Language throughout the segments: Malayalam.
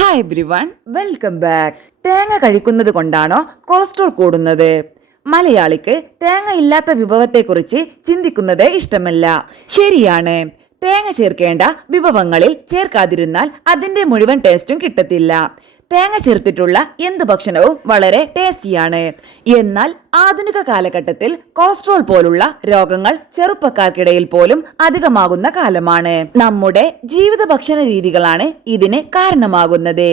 Hi everyone, welcome back. തേങ്ങ കഴിക്കുന്നത് കൊണ്ടാണോ കൊളസ്ട്രോൾ കൂടുന്നത്? മലയാളിക്ക് തേങ്ങ ഇല്ലാത്ത വിഭവത്തെക്കുറിച്ച് ചിന്തിക്കുന്നത് ഇഷ്ടമല്ല. ശരിയാണ്, തേങ്ങ ചേർക്കേണ്ട വിഭവങ്ങളിൽ ചേർക്കാതിരുന്നാൽ അതിന്റെ മുഴുവൻ ടേസ്റ്റും കിട്ടത്തില്ല. തേങ്ങ ചേർത്തിട്ടുള്ള എന്ത് ഭക്ഷണവും വളരെ ടേസ്റ്റിയാണ്. എന്നാൽ ആധുനിക കാലഘട്ടത്തിൽ കൊളസ്ട്രോൾ പോലുള്ള രോഗങ്ങൾ ചെറുപ്പക്കാർക്കിടയിൽ പോലും അധികമാകുന്ന കാലമാണ്. നമ്മുടെ ജീവിത ഭക്ഷണ രീതികളാണ് ഇതിന് കാരണമാകുന്നത്.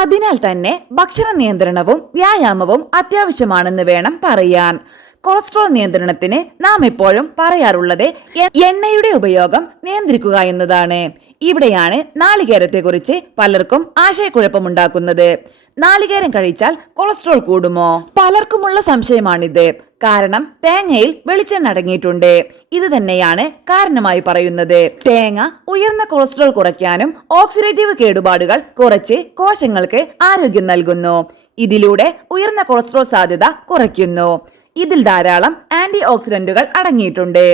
അതിനാൽ തന്നെ ഭക്ഷണ നിയന്ത്രണവും വ്യായാമവും അത്യാവശ്യമാണെന്ന് വേണം പറയാൻ. കൊളസ്ട്രോൾ നിയന്ത്രണത്തിന് നാം എപ്പോഴും പറയാറുള്ളത് എണ്ണയുടെ ഉപയോഗം നിയന്ത്രിക്കുക എന്നതാണ്. ഇവിടെയാണ് നാളികേരത്തെക്കുറിച്ച് പലർക്കും ആശയക്കുഴപ്പമുണ്ടാക്കുന്നത്. നാളികേരം കഴിച്ചാൽ കൊളസ്ട്രോൾ കൂടുമോ? പലർക്കുമുള്ള സംശയമാണിത്. കാരണം തേങ്ങയിൽ വെളിച്ചെണ്ണ അടങ്ങിയിട്ടുണ്ട്. ഇത് തന്നെയാണ് കാരണമായി പറയുന്നത്. തേങ്ങ ഉയർന്ന കൊളസ്ട്രോൾ കുറയ്ക്കാനും ഓക്സിഡേറ്റീവ് കേടുപാടുകൾ കുറച്ച് കോശങ്ങൾക്ക് ആരോഗ്യം നൽകുന്നു. ഇതിലൂടെ ഉയർന്ന കൊളസ്ട്രോൾ സാധ്യത കുറയ്ക്കുന്നു. ഇതിൽ ധാരാളം ആന്റി ഓക്സിഡന്റുകൾ അടങ്ങിയിട്ടുണ്ട്.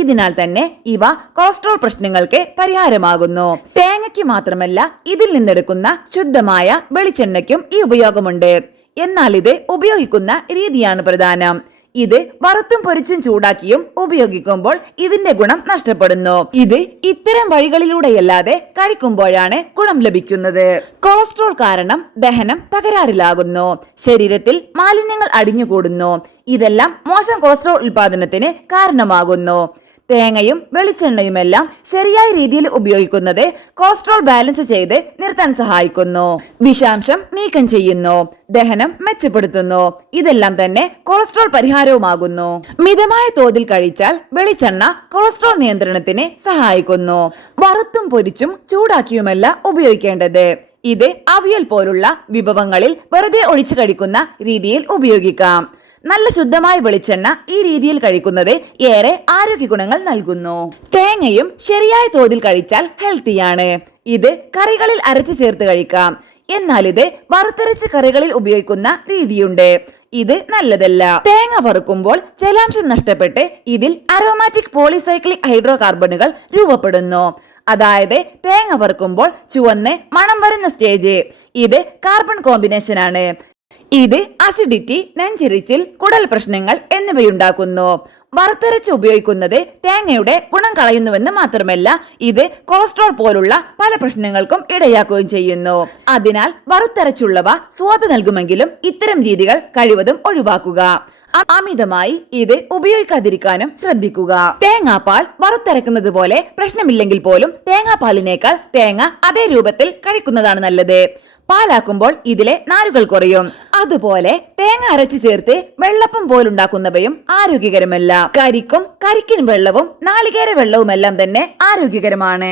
ഇതിനാൽ തന്നെ ഇവ കൊളസ്ട്രോൾ പ്രശ്നങ്ങൾക്ക് പരിഹാരമാകുന്നു. തേങ്ങയ്ക്ക് മാത്രമല്ല, ഇതിൽ നിന്നെടുക്കുന്ന ശുദ്ധമായ വെളിച്ചെണ്ണയ്ക്കും ഈ ഉപയോഗമുണ്ട്. എന്നാൽ ഇത് ഉപയോഗിക്കുന്ന രീതിയാണ് പ്രധാനം. ഇത് വറുത്തും പൊരിച്ചും ചൂടാക്കിയും ഉപയോഗിക്കുമ്പോൾ ഇതിന്റെ ഗുണം നഷ്ടപ്പെടുന്നു. ഇത് ഇത്തരം വഴികളിലൂടെയല്ലാതെ കഴിക്കുമ്പോഴാണ് ഗുണം ലഭിക്കുന്നത്. കൊളസ്ട്രോൾ കാരണം ദഹനം തകരാറിലാകുന്നു. ശരീരത്തിൽ മാലിന്യങ്ങൾ അടിഞ്ഞുകൂടുന്നു. ഇതെല്ലാം മോശം കൊളസ്ട്രോൾ ഉൽപാദനത്തിന് കാരണമാകുന്നു. തേങ്ങയും വെളിച്ചെണ്ണയുമെല്ലാം ശരിയായ രീതിയിൽ ഉപയോഗിക്കുന്നത് കൊളസ്ട്രോൾ ബാലൻസ് ചെയ്ത് നിർത്താൻ സഹായിക്കുന്നു. വിഷാംശം നീക്കം ചെയ്യുന്നു. ദഹനം മെച്ചപ്പെടുത്തുന്നു. ഇതെല്ലാം തന്നെ കൊളസ്ട്രോൾ പരിഹാരവുമാകുന്നു. മിതമായ തോതിൽ കഴിച്ചാൽ വെളിച്ചെണ്ണ കൊളസ്ട്രോൾ നിയന്ത്രണത്തിന് സഹായിക്കുന്നു. വറുത്തും പൊരിച്ചും ചൂടാക്കിയുമല്ല ഉപയോഗിക്കേണ്ടത്. ഇത് അവിയൽ പോലുള്ള വിഭവങ്ങളിൽ വെറുതെ ഒഴിച്ചു കഴിക്കുന്ന രീതിയിൽ ഉപയോഗിക്കാം. നല്ല ശുദ്ധമായ വെളിച്ചെണ്ണ ഈ രീതിയിൽ കഴിക്കുന്നത് ഏറെ ആരോഗ്യ ഗുണങ്ങൾ നൽകുന്നു. തേങ്ങയും ശരിയായ തോതിൽ കഴിച്ചാൽ ഹെൽത്തിയാണ്. ഇത് കറികളിൽ അരച്ച് ചേർത്ത് കഴിക്കാം. എന്നാൽ ഇത് വറുത്തരച്ച് കറികളിൽ ഉപയോഗിക്കുന്ന രീതിയുണ്ട്. ഇത് നല്ലതല്ല. തേങ്ങ വറുക്കുമ്പോൾ ജലാംശം നഷ്ടപ്പെട്ട് ഇതിൽ അരോമാറ്റിക് പോളിസൈക്ലിക് ഹൈഡ്രോ കാർബണുകൾ രൂപപ്പെടുന്നു. അതായത് തേങ്ങ വറുക്കുമ്പോൾ ചുവന്ന് മണം വരുന്ന സ്റ്റേജ്. ഇത് കാർബൺ കോമ്പിനേഷൻ ആണ്. ഇത് അസിഡിറ്റി, നെഞ്ചിരിച്ചിൽ, കുടൽ പ്രശ്നങ്ങൾ എന്നിവയുണ്ടാക്കുന്നു. വറുത്തരച്ച് ഉപയോഗിക്കുന്നത് തേങ്ങയുടെ ഗുണം കളയുന്നുവെന്ന് മാത്രമല്ല, ഇത് കൊളസ്ട്രോൾ പോലുള്ള പല പ്രശ്നങ്ങൾക്കും ഇടയാക്കുകയും ചെയ്യുന്നു. അതിനാൽ വറുത്തരച്ചുള്ളവ സ്വാദ് നൽകുമെങ്കിലും ഇത്തരം രീതികൾ കഴിവതും ഒഴിവാക്കുക. അമിതമായി ഇത് ഉപയോഗിക്കാതിരിക്കാനും ശ്രദ്ധിക്കുക. തേങ്ങാപ്പാൽ വറുത്തരക്കുന്നത് പോലെ പ്രശ്നമില്ലെങ്കിൽ പോലും തേങ്ങാപ്പാലിനേക്കാൾ തേങ്ങ അതേ രൂപത്തിൽ കഴിക്കുന്നതാണ് നല്ലത്. പാലാക്കുമ്പോൾ ഇതിലെ നാരുകൾ കുറയും. അതുപോലെ തേങ്ങ അരച്ചു ചേർത്ത് വെള്ളപ്പം പോലുണ്ടാക്കുന്നവയും ആരോഗ്യകരമല്ല. കരിക്കും കരിക്കിൻ വെള്ളവും നാളികേര വെള്ളവുമെല്ലാം തന്നെ ആരോഗ്യകരമാണ്.